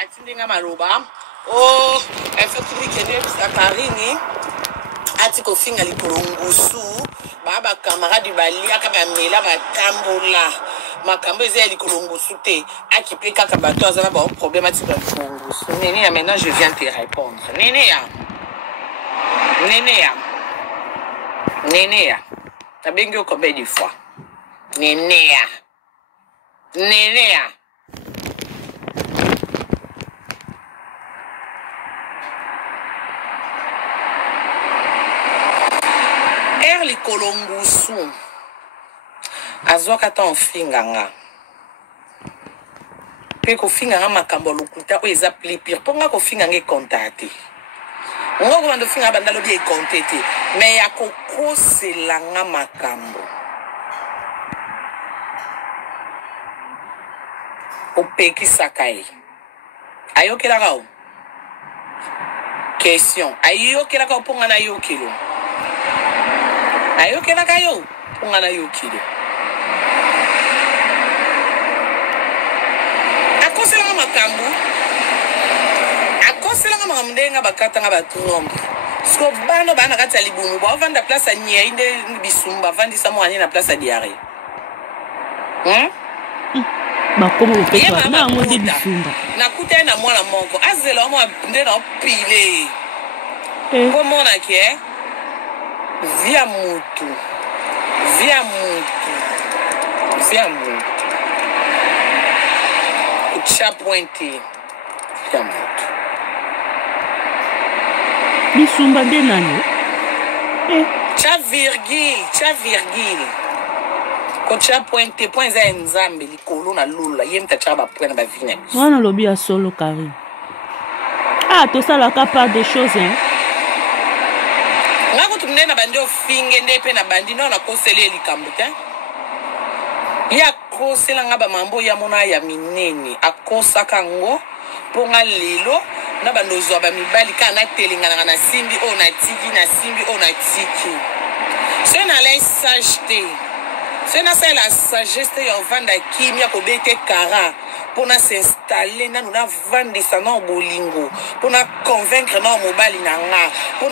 Atindinga maloba. Oh, elle fait tout week-end sa Karine. Ati kofinga likolongusu. Baba camarade balia kaba mela batambola. Makambo eza likolongusu te. Aki pe kaka bato azana ba problème ati likolongusu. Néné, maintenant je viens te répondre. Néné. T'as bien vu combien de fois? Néné. Erli kolongusu. Azwaka ta ofinganga. Pe kofinganga makambo lokuta o eza pire. Ponga kofinganga e contacte. Ngoko bando finga bandalo bi e contacte. Mais ya kokoselanga makambo. Opeki sakai. Ayokela kao. Question. Ayokela kao ponga na yokelo. Ayokela kayo ponga na yokelo. Akoselanga makambo. Akoselanga makamdenga bakata nga batunombe. Sko bano bana kata libumu ba vanda place nya inde bisumba vandi samo ani na place diare. Bakomo opetwa na ngode bisumba. Nakuta na mwana moko azela mo nde na pile. Comment na ke? Via mutu. Kucha pointe. Via mutu. Bisumba de nani? Cha virgule. Kocha pointe point za nzambe likolo na lula yemta cha ba point na ba vina. Wana lobi ya solo Karine. To ça la part des choses hein. Ngako tumne na bandi ofinge ndepe na bandi na kosele likambo te. Ya kosela ngaba mambo ya mona ya minene akosaka ngo ponga lelo na bandozo ba mibali kana telingana na simbi o na tiki na simbi o na tiki. C'est na la sagesse. C'est na la sagesse ya vanda kimia ko bete kara pour s'installer na nous vendre ça na bolingo pour convaincre na mobali na nga pour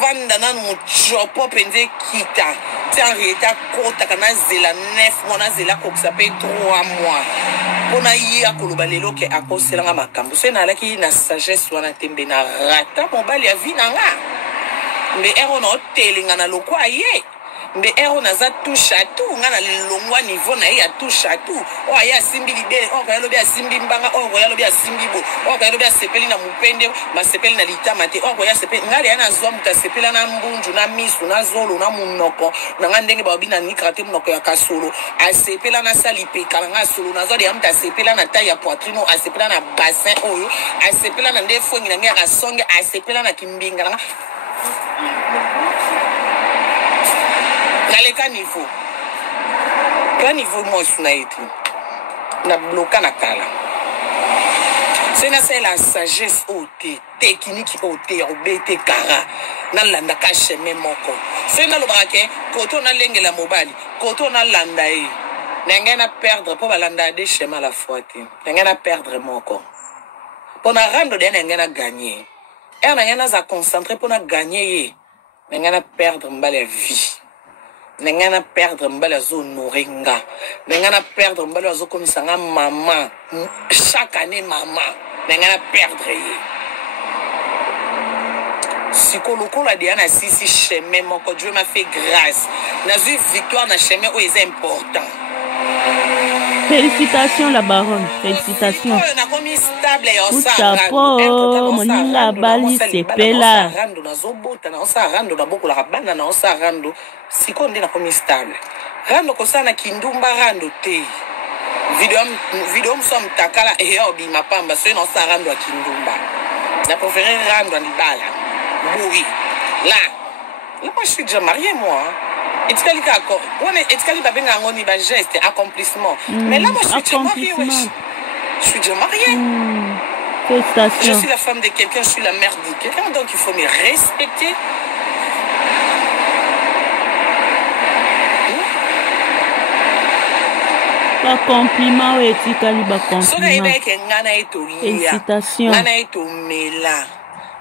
vanda na mu chopo penze kita tiens reta kota kana zela 9 mois na zela ko ça fait 3 mois pour na ya koloba lelo ke akoselanga makambo c'est na laki na sagesse wana tembe na rata mobali ya vie na nga mais ero na hotelinga na lokwa ye mais ero na za touche à tout nga na longwa niveau na ya touche à tout o aya simbi libele o ka lobi simbi mbanga o ko ya lobi simbi bo o ka lobi sepeli na mupende ma sepeli na litama te o ko ya sepeli ngale ya na zwa muta sepela na mbunju na misu na zolo na munoko na nga ndenge ba bina nikrate munoko ya kasolo a sepela na salipe kala nga solo na zwa ya muta sepela na taille ya poitrine a sepela na bassin oyo a sepela na ndefo ngi na nga songe a sepela na kimbinga na Quel niveau? Quel niveau moi je suis na bloqué na kala. C'est la sagesse haute, technique haute, obété kara. Na landa ka chemin moko. C'est na lo braquet, quand on a lengue la mobile, quand on a landa e. N'engena perdre pour balanda des chemins à la fois. N'engena perdre moko. Pour na rendre de n'engena gagner. Et n'engena za concentrer pour na gagner. N'engena perdre mbala vie. N'engana perdre mbala zo noringa. N'engana perdre mbala zo komisanga maman. Chaque année maman. N'engana perdre ye. Psychologue la diana sisi chemin moko Dieu m'a fait grâce. N'a vu victoire na chemin où est important. Félicitations la baronne, félicitations. On a commis stable et on chapeau, moninga bali sepela. On sa rando na boko la bana na on sa rando. Siko ndi na commis stable. Rando ko sana kindumba rando te. Video mso mtakala et obi mapamba so on sa rando a kindumba. Na préféré rando ni bala. Oui. Là moi je suis déjà mariée moi. Etikali kako. Ouais, etikali ba benga ngoni ba geste accomplissement. Mais là moi je suis déjà mariée. Je suis déjà mariée. Félicitations. Je suis la femme de quelqu'un, je suis la mère de quelqu'un, donc il faut me respecter. Ba compliment oyo etikali ba soki ayeba compliment. eke nga na ye tolia Félicitation. nga na ye tomela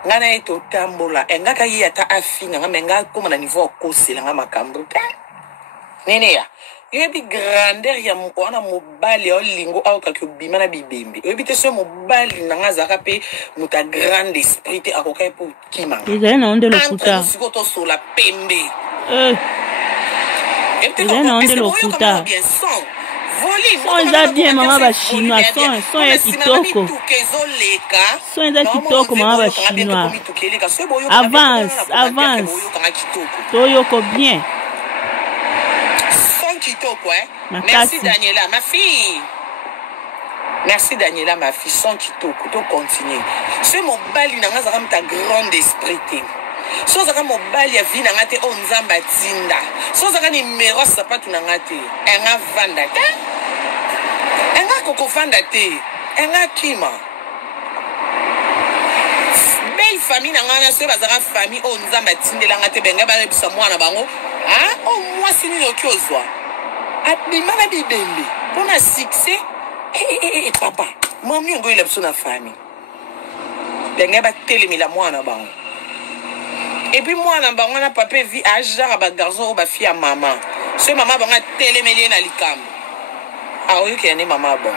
nga na ye totambola engaka ye ata afinga nga me nga akóma na niveau akosela nga makambo te nini ya yoyebi grandeur ya moko wana mobali aolingo aokaki obima na bibembe oyebi te so mobali na nga azalaka mpe moto ya grande esprit te akoka ye mpo okimanga Ezali na onde entre lokuta. siko tosola pembe Ezali na onde lokuta. Son eza bien mama ba chinois. Son ya kitoko. Son eza kitoko mama ba chinois. Avance. Toyoko bien. Son kitoko, hein. Makasi. Merci Daniela, ma fille. Merci Daniela, ma fille. Son kitoko, to continue. Ce mobali na nga zaka mta grande esprit te. So zaka mobali ya vi na nga te o nzamba tinda. So zaka numéro sapatu na nga te. Enga vanda te. Enga koko vanda te. Enga kima. Belle famille na nga na so bazaka famille o nzamba tindela nga te benga ba rebisa mwana bango. Ah, o mwasi ni okiozwa. Abima na bibembe. Pona succès. Papa. Mami ngo ile biso na famille. Benga ba telemila mwana bango. Et puis moi na bango na papa vi aja ba garçon ba fille à maman. Ce maman bango telemeli na likambo. Ah oui que ne maman bon.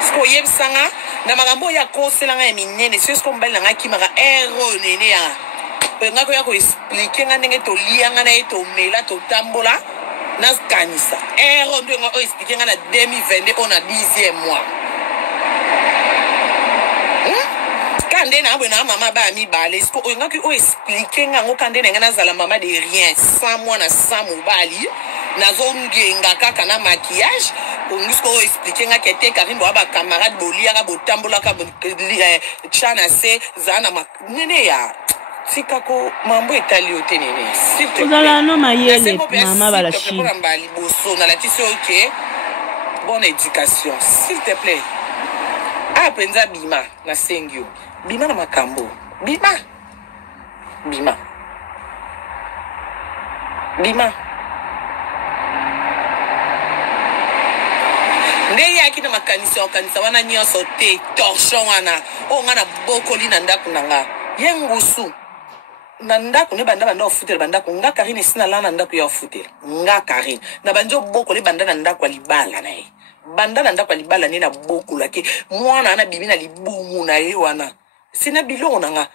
Sko yeb sanga na makambo ya kosela nga minene c'est ce qu'on belle nga ki maka ero nene ya. Benga ko ya ko expliquer nga ndenge to lia nga na to mela to tambola na kanisa. Ero ndo nga o expliquer nga na 2022 on a 10e mois. Kande na abona mama ba mi bale sko o ngaki o expliquer nga ngo kande nga na zala mama de rien sans moi na sans mobali na zongenga kaka na maquillage o ngusko o expliquer nga kete karimbo aba camarade bolia ka botambola ka chana se zana nene ya sikako mambo etali ote nene s'il te plaît Ozala no mayele mama bala chine pour mbali boso na la tisi OK bonne éducation s'il te plaît apenza bima na sengio bima na makambo bima nde yaki na makanisa okanisa wana nyonso te torchon wana o nga na bokoli na ndako na nga ye ngusu na ndako ne banda ofutela bandako nga Karine sina la na ndako ya ofutela nga Karine na banjo bokoli banda na ndako libala na ye banda na ndako libala ni na bokola ke mwana na bibi na libumu na ye wana sina biloko na nga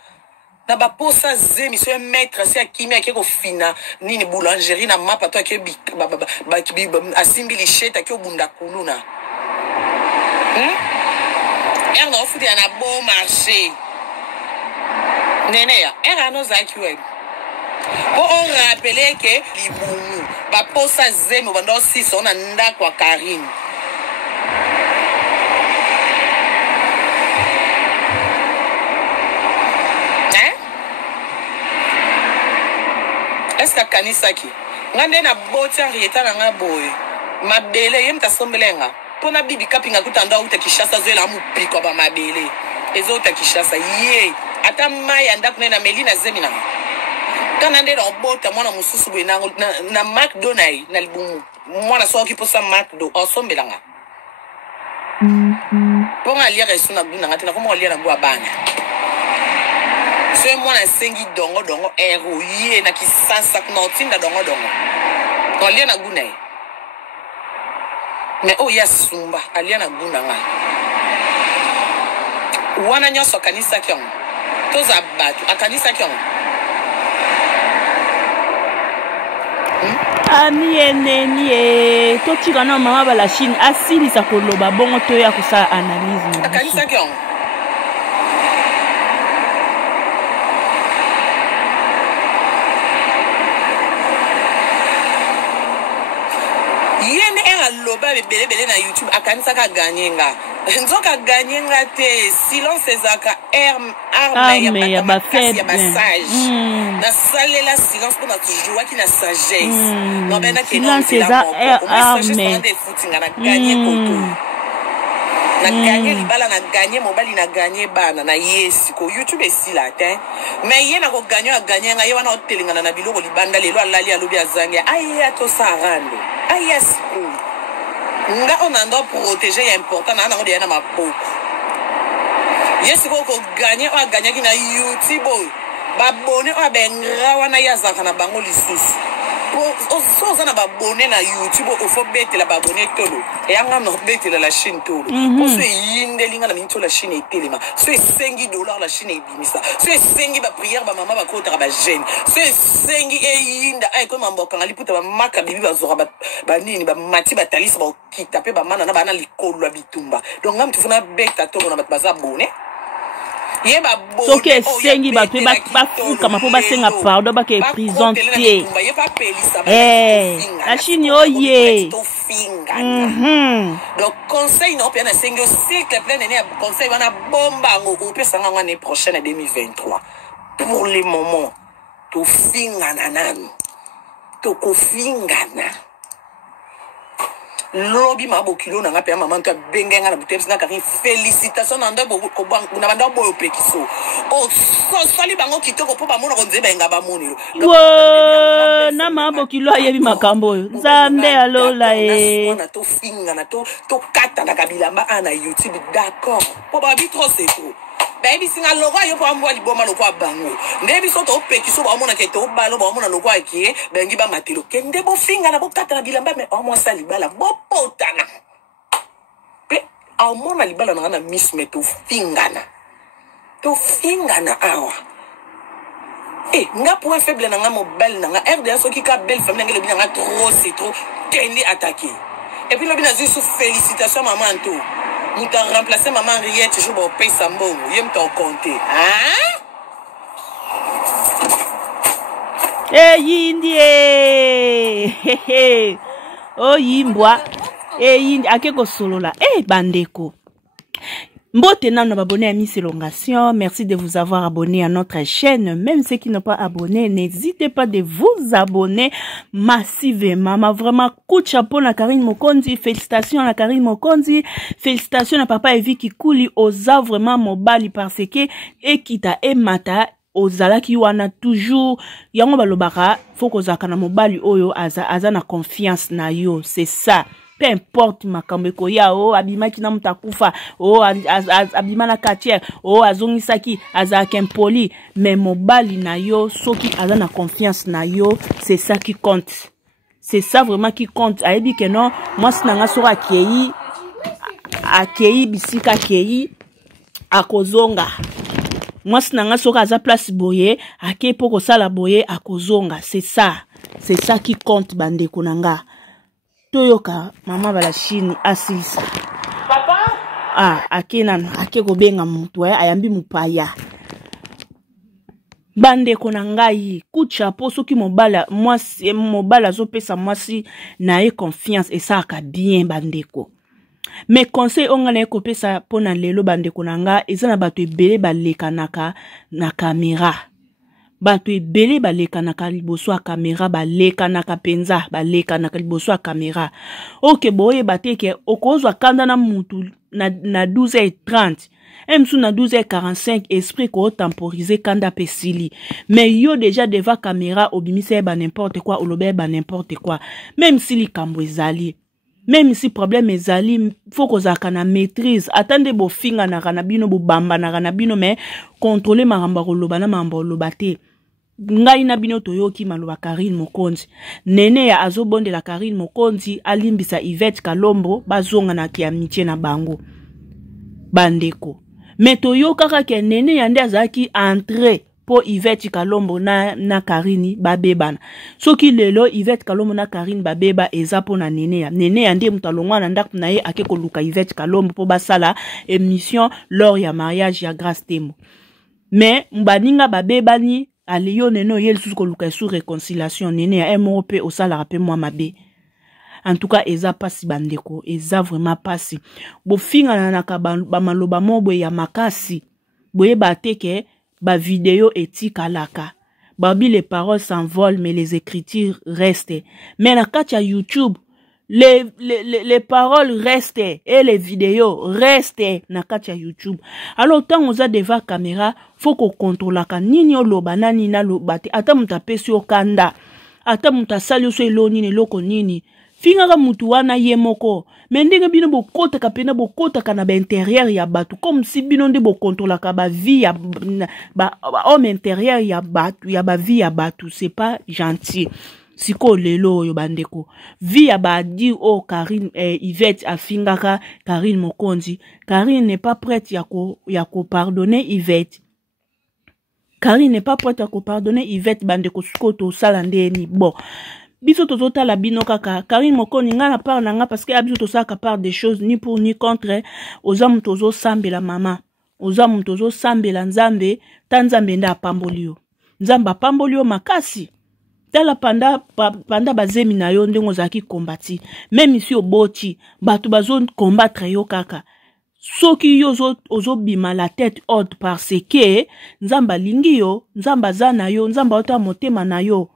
na baposa zemi so maître si akimi akeko fina nini boulangerie na mapa to akyo asimbi lichette akyo bunda kuluna na ofuti na bon marché nene ya era no zaki web po on rappeler que libumu baposa zemi bando si so na ndako wa Karine. Est-ce que kanisaki ngande na boti arieta na nga boye mabele yem ta sombelenga pona bibi kapinga kutanda uta Kishasa zoela mupiko ba mabele ezo uta Kishasa ye ata mai anda kunena Melina zemina kana ndera obota mwana mususu bwe na McDonald na libumu mwana soki posa McDo osombelanga ponga lia resu na buna ngati na komo lia na bwa bana so mwana sengi dongo ero ye na Kisasa kuna otinda dongo ko lia na guna me o ya sumba alia na guna nga wana nyoso kanisa kyon toza batu akanisa kyon nie totika na mama bala chine asilisa koloba bongo to ya kusala analyse akanisa kyon yene era loba bele na YouTube akanisa ka ganyenga nzoka ganyenga te silence ezaka arme ya makasi ya massage na salela silence pour notre joie qui na sagesse no bena ke silence eza arme futinga na ganye koto na ganye libala na ganye mobali na ganye bana na yesi ko YouTube esila te mais yena ko ganyenga ye wana otelingana na biloko libanda lelo alali alobi azangi aya to sarando aya siku nga on doit protéger important na on de na maboko yesi ko gagner o gagner ki na YouTube ba bone o bengra wana yazaka na bango lisusu so ça na ba bone na YouTube o faut bete la ba bone tolo e anga no bete la Chine tolo pour se yinde linga na minto la Chine etelema so $5 la Chine ebimisa so sengi ba prière ba mama ba kota ba jeune so sengi e yinda ay ko mamboka ngali puta ba maka bibi ba zora ba nini ba mati ba talisa ba kitape ba mana na ba na likolo la bitumba donc ngam tufuna beta tolo na ba za bone so que sengi ba pe ba fuka ma po ba senga pardon ba ke prison tie la Chine oye donc conseil non bien sengi s'il te plaît nene conseil wana bomba ngo ko pesa nga l'année prochaine 2023 pour le moment to fingana nanu to ko fingana lobby ma bokilo na ngapya maman to bengenga na butepsi na kari félicitations na ndo ko bank na banda boyo pekiso o so sali bango kitoko po ba mona ko nzeba nga ba monelo na ma bokilo ayebi makambo nzambe alola na to finga na to kata na kabilamba ana YouTube d'accord po ba bitro c'est trop baby singa logo yo pa mbwa liboma loko abango ndebi soto opekiso ba mona ke to balo ba mona loko akie bengi ba matelo kende bo finga na bo kata na bilamba me o mo sali bala bo potana pe a mona libala na miss me to fingana awa nga point faible na nga mobile na nga RDA so ki ka belle femme ngelo bi nga trop c'est trop tendi attaquer et puis le bina juste félicitations maman tout nous t'as remplacé maman Riette toujours au pays Sambongo yem t'en compter yindi oh yimbwa yindi akeko solola bandeko mbote nano abonné à Miss Elongation. Merci de vous avoir abonné à notre chaîne. Même ceux qui n'ont pas abonné, n'hésitez pas de vous abonner massivement. Vraiment, coup de chapeau à Karine Mokonzi. Félicitations à Karine Mokonzi. Félicitations à Papa Evi qui coule osa vraiment mobali parce que ekita et mata ozala ki wana toujours yango balobaka faut kozaka na mobali oyo aza na confiance na yo. C'est ça. Peu importe makambo ko ya abima kina mutakufa abima na katier azongisaki azaka impoli mais mobali na yo soki aza na confiance na yo c'est ça qui compte, c'est ça vraiment qui compte. Ayebi que non moi sinanga sora akei bisika akei akozonga moi sinanga soka aza place boye akei poko sala boye akozonga. C'est ça qui compte bandeko nanga. Toyoka mama bala Chine asilisa papa ake kobenga mutu ayambi mupaya bandeko na ngai kucha po soki mobala zopesa mwasi na ye confiance esaka bien bandeko. Mais conseil onga na ekopesa pona lelo bandeko na nga eza na bato ebele balekanaka na kamera. Bato ebele balekanaka liboso ya kamera balekanaka penza balekanaka liboso ya kamera. Ok boye bateke okozwa kanda na mutu na 12h30 emsu na 12h45 esprit ko temporiser kanda pesili. Mais yo déjà devant kamera obimise ba n'importe quoi olobe ba n'importe quoi. Même si likambo ezali, même si problème ezali, faut kozaka na maîtrise. Attendez bo finga na kanabino bo bamba na kanabino mais contrôler maramba koloba na mamba koloba te. Ngai na bino toyoki maloba Karine Mokonzi. Nene ya azobonde la Karine Mokonzi alimbisa Yvette Kalombo bazonga na kiamitié na bango. Bandeko. Mais toyoka ke nene yande azaki entré po Yvette Kalombo na Karine babebana. Soki lelo Yvette Kalombo na Karine babeba eza po na nene ya. Nene yande mutalongwa na ndaku na ye akeko luka Yvette Kalombo po basala émission lors ya mariage ya Grâce Temo. Mais mbaninga babebani aliyo neno yel sous koluka sous réconciliation nene ya MOP au sala rappel moi mabe. En tout cas eza pasi bandeko, eza vraiment pasi. Bo finga na ba maloba mobo ya makasi. Boye bateke ba vidéo etika laka. Babi les paroles s'envolent mais les écritures restent. Mais na katia YouTube les paroles restent et les vidéos restent na katia YouTube. Alors tant on a devant caméra, faut qu'on contrôle la nini oloba nani na lobate ata muta pesi okanda ata muta sali so eloni ni loko nini fingaka mutu wana ye moko me ndenge bino bokotaka pena bokotaka na baintérieur ya bato comme si bino nde bokontrolaka bavie ya homme intérieur ya bavie ya bato c'est pas gentil. Siko lelo oyo bandeko vie ya badi o Karine Yvette afingaka Karine Mokonzi. Karine n'est pas prête ya ko pardonner Yvette. Karine n'est pas prête à ko pardonner Yvette bandeko siko to sala ndeni bon. Biso tozota la bino kaka Karine Mokonzi nga na part nanga parce que abiso to saka part des choses ni pour ni contre ozamu tozo sambela mama ozamu tozo sambela nzambe tanzambe nda apambolio nzamba apambolio makasi tala panda bazemi na yo ndenge ozaki kombati même ici oboti bato bazo combattre yo kaka soki yo ozobima la tête haute parce que nzamba lingi yo nzamba zana yo nzamba ota motema na yo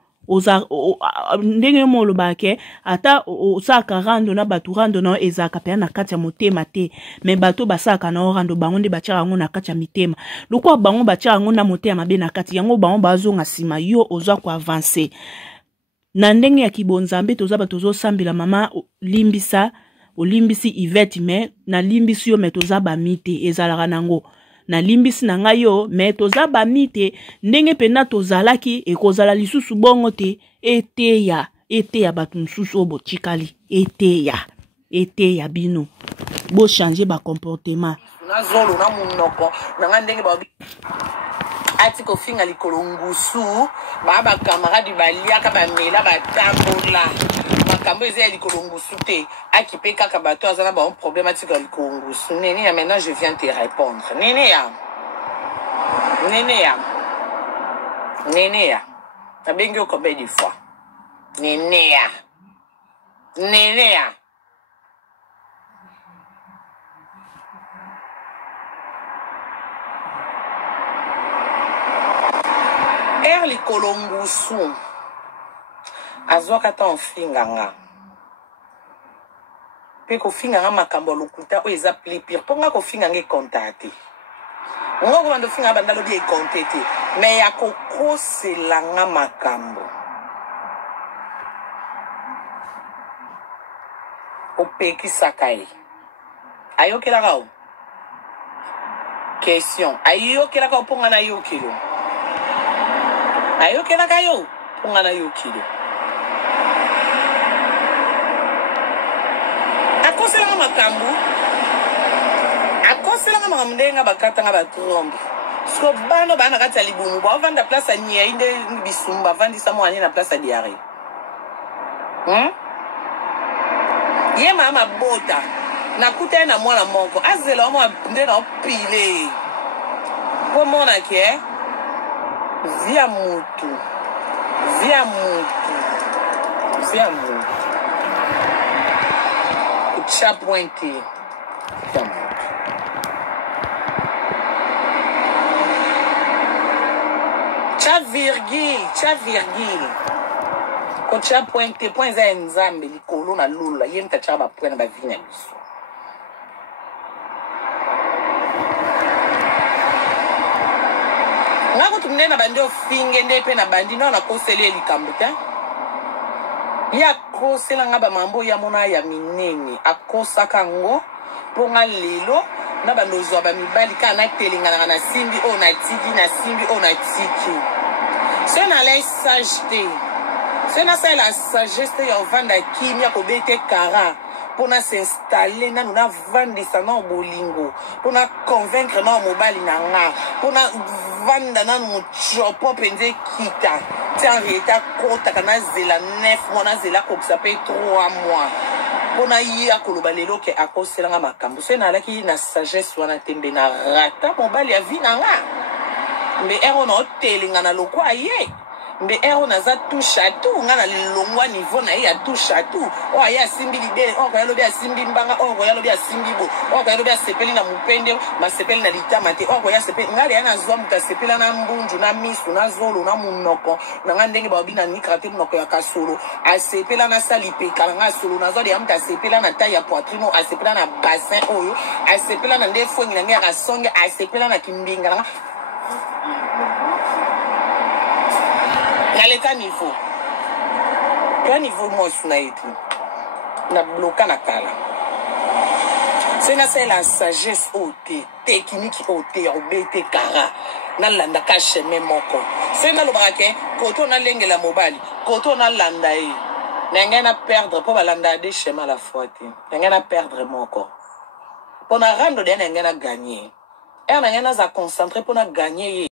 ndenge molobake ata osaka rando na bato rando na ezaka pe na kati ya motema te me bato basaka na rando bango nde batiaka ngo na kati ya mitema lokwa bango batiaka ngo na motema be na kati yango bango bazonga sima yo oza ko avancer na ndenge ya kibonzambe toza bato zosambela mama limbisa olimbisi Yvette me na limbisi yo me toza ba mite ezalaka nango na limbisi na ngai yo me toza ba mite ndenge pena tozalaki ekozala lisusu bongo te eteya bato mosusu oyo botikali eteya bino bo changer ba comportement nazolo na munoko nanga ndenge ba ati kofinga likolo ngusu ba camarade baliaka bamela batambola makambo eza likolo ngusu te akipe kaka bato azana ba un problème atika likolo ngusu nene ya maintenant je viens te répondre nene ya tabengi ko be des fois nene ya likolo ngusu azwaka ta ofinganga pe kofinganga makambo lokuta oyo eza pli-pire mpo nga kofinganga ekonta te ngoko bando finga bandalo bi ekonte te me ya kokoselanga makambo opekisaka ye ayokelaka o question ayokelaka o mpo nga na yokelo ayokelaka yo ponga na yokilo akoselanga makambo ndenga bakatanga batrombe so bano bana kati ya libumu bavanda place ania inde bisumba vandisa mwana na place diare ye mama bota nakuta na mwana moko azela mwa ndena opile po mona ke via mutu kucha pointe cha virgule kucha pointe point za nzambe likolo na lula ye mtacha ba point na ba vina biso ngako tumnena bando finge ndepe na bandi na kosele likambo te ya kosela ngaba mambo ya mona ya minene akosaka ngo ponga lelo na bandozo ba mibali kana telingana na simbi o na tiki na simbi o na tiki c'est na la sagesse c'est na ça la sagesse ya vanda kimia ko bete kara pona s'installer na nous vandisa na bolingo pona convaincre na mobali na nga pona vanda na mu chopo penze kita tiens reta kota kana zela 9 mois na zela ko ça peut 3 mois pona ya koloba lelo ke akoselanga makambo se na laki na sagesse wana tembe na rata mobali ya vina nga mbe ero na hotelinga na lokwa ye mbe ero na za touche à tout nga na longwa niveau na ya touche à tout o aya simbi libere o koyalo bia simbi mbanga o koyalo bia simbi bo o koyalo bia sepeli na mupende ma sepeli na litama te o koya sepeli ngale yana zwa muta sepela na mbunju na misu na zolo na munoko na nga ndenge ba bina ni krate munoko ya kasolo a sepela na salipe kalanga solo na zwa de amta sepela na taille ya poitrine a sepela na bassin oyo a sepela na ndefo ngi na ngaka songe a sepela na kimbinga na à l'état niveau. Quel niveau moi sous naïti? na bloka na kala c'est la sagesse ote technique ote obete kara na landa ka chemin moko c'est na lobaka ke koto na lengela mobali koto na landa e nenge na perdre po balanda de chemin à la fois te nenge na perdre moko po na rando de nenge na gagner nenge na za concentrer po na gagner